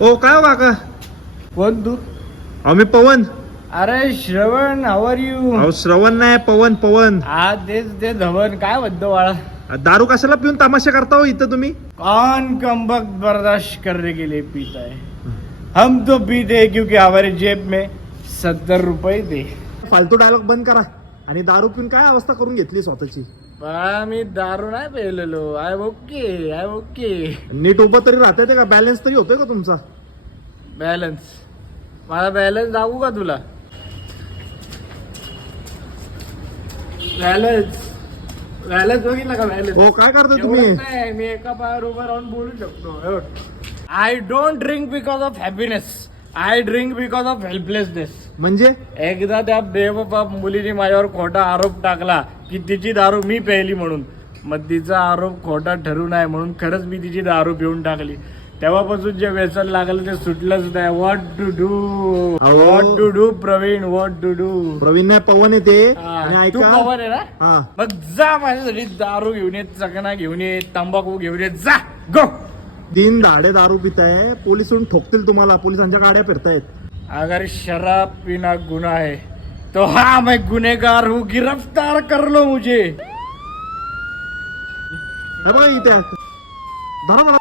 ओ काय हो काका? कोण तू? अहो मी पवन. अरे श्रवण, हाऊ आर यू? अहो श्रवण नाही, पवन पवन. हा तेच ते धवन. काय म्हणतो बाळा? दारू कशाला पिऊन तमाशा करता हो इथं तुम्ही? कौन कम वक्त बर्दाश्त करने के लिए पीता है? हम तो पीते हैं क्योंकि हमारे जेब में 70 रुपये थे. फालतू डायलॉग बंद करा. आणि दारू पिऊन काय अवस्था करून घेतली स्वतःची? बाळा मी दारू नाही पेलेलो. I okay, I okay. नीट उभं तरी राहते का? बॅलन्स तरी होतोय का तुमचा? बॅलन्स? मला बॅलन्स दाखवू का तुला? बॅलन्स बॅलन्स बघितला का? बॅलन्स हो काय करता तुम्ही? एवढंच नाही, मी एका पायावर उभं राहून बोलू शकतो. I don't drink because of happiness, I drink because of helplessness. म्हणजे एकदा त्या बेवबाप मुलीने माझ्यावर खोटा आरोप टाकला की तिची दारू मी प्यायली म्हणून. मग तिचा आरोप खोटा ठरू नये म्हणून खरंच मी तिची दारू पिऊन टाकली. तेव्हापासून जे व्यसन लागलं ते सुटलंच नाही. What to do, what to do Praveen, what to do. Praveen नाही पवन येते. आणि तू ऐका पवन आहे ना? हा मग जा माझ्यासाठी दारू घेऊन ये, चकना घेऊन ये, तंबाखू घेऊन ये. जा गो. दिन दाडे दारू पिताय, पोलीस येऊन ठोकतील तुम्हाला. पोलिसांच्या गाड्या फिरतायत. अगर शराब पीना गुनाह है तो हाँ मैं गुनेगार हूँ, गिरफ्तार कर लो मुझे. हे बघा इथे धरा मला